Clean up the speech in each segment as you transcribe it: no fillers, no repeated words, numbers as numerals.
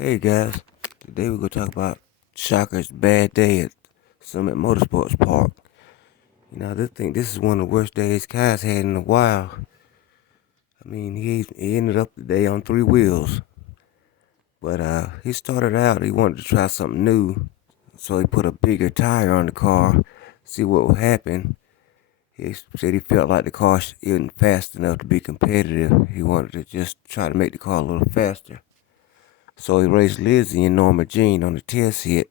Hey guys, today we're gonna talk about Shocker's bad day at Summit Motorsports Park. This is one of the worst days Kai's had in a while. I mean, he ended up the day on three wheels, but he started out. He wanted to try something new, so he put a bigger tire on the car, see what would happen. He said he felt like the car isn't fast enough to be competitive. He wanted to just try to make the car a little faster. So he raced Lizzie and Norma Jean on the test hit,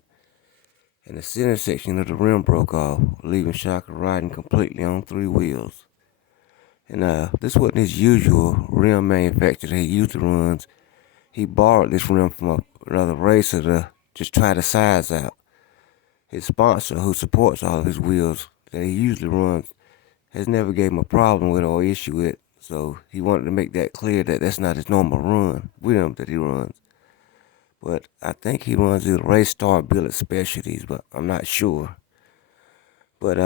and the center section of the rim broke off, leaving Shocker riding completely on three wheels. And this wasn't his usual rim manufacturer that he usually runs. He borrowed this rim from another racer to just try the size out. His sponsor, who supports all of his wheels that he usually runs, has never gave him a problem with or issue with. So he wanted to make that clear that that's not his normal rim that he runs. But I think he runs the Race Star Billet Specialties, but I'm not sure. But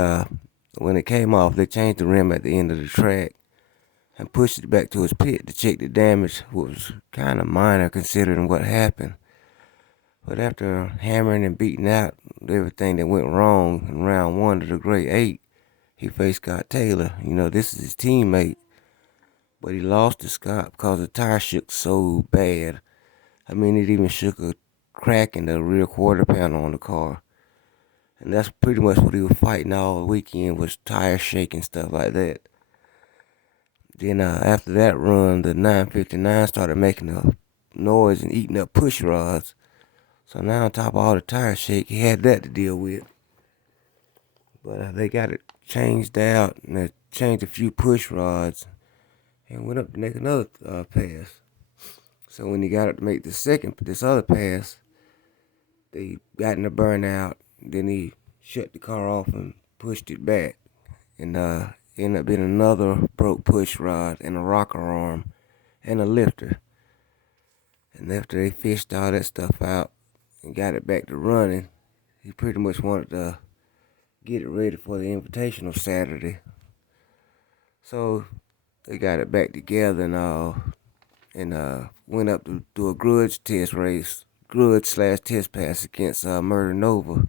when it came off, they changed the rim at the end of the track and pushed it back to his pit to check the damage, which was kind of minor considering what happened. But after hammering and beating out everything that went wrong in round one of the Grade 8, he faced Scott Taylor. This is his teammate. But he lost to Scott because the tire shook so bad. I mean, it even shook a crack in the rear quarter panel on the car. And that's pretty much what he was fighting all weekend, was tire shaking, stuff like that. Then after that run, the 959 started making a noise and eating up push rods. So now on top of all the tire shake, he had that to deal with. But they got it changed out, and they changed a few push rods and went up to make another pass. So when he got up to make this other pass, they got in a burnout. Then he shut the car off and pushed it back. And ended up being another broke push rod and a rocker arm and a lifter. And after they fished all that stuff out and got it back to running, he pretty much wanted to get it ready for the Invitational Saturday. So they got it back together and all, and went up to do a grudge slash test pass against Murder Nova,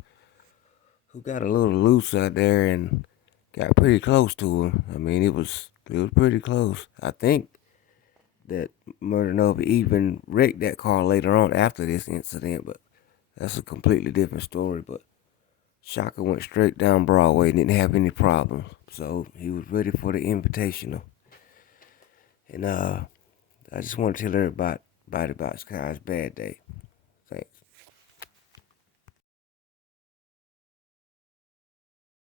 who got a little loose out there and got pretty close to him. I mean, it was pretty close. I think that Murder Nova even wrecked that car later on after this incident, but that's a completely different story. But Shocker went straight down Broadway and didn't have any problems, so he was ready for the Invitational. And I just want to tell everybody about Sky's bad day. Thanks.